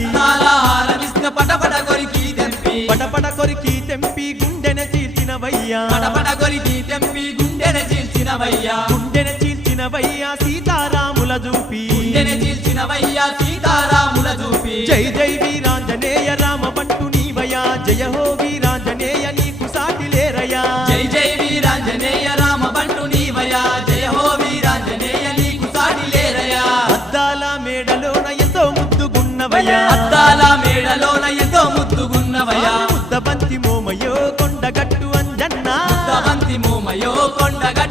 రత్నాల హారమిస్త పటపట కొరికి తెంపి పటపట కొరికి తెంపి గుండెన చీల్చినవయ్యా పటపట కొరికి తెంపి గుండెన చీల్చినవయ్యా గుండెన చీల్చినవయ్యా సీతారాముల చూపి గుండెన చీల్చినవయ్యా సీతారాముల చూపి జై జై వీరాంజనేయ రామ బంటు నీవయ్యా జయ హో వీరాంజనేయ నీకు సాటి లేరయ్యా జై జై వీరాంజనేయ రామ బంటు నీవయ్యా జయ హో వీరాంజనేయ నీకు సాటి లేరయ్యా అద్దాల మేడలోన ఎంతో ముద్దుగున్నవయ్యా అద్దాల మేడలోన ఎంతో ముద్దుగున్నవయ్యా ముద్దబంతి మోమయో కొండగట్టు అంజన్నా ముద్దబంతి మోమయో కొండగట్టు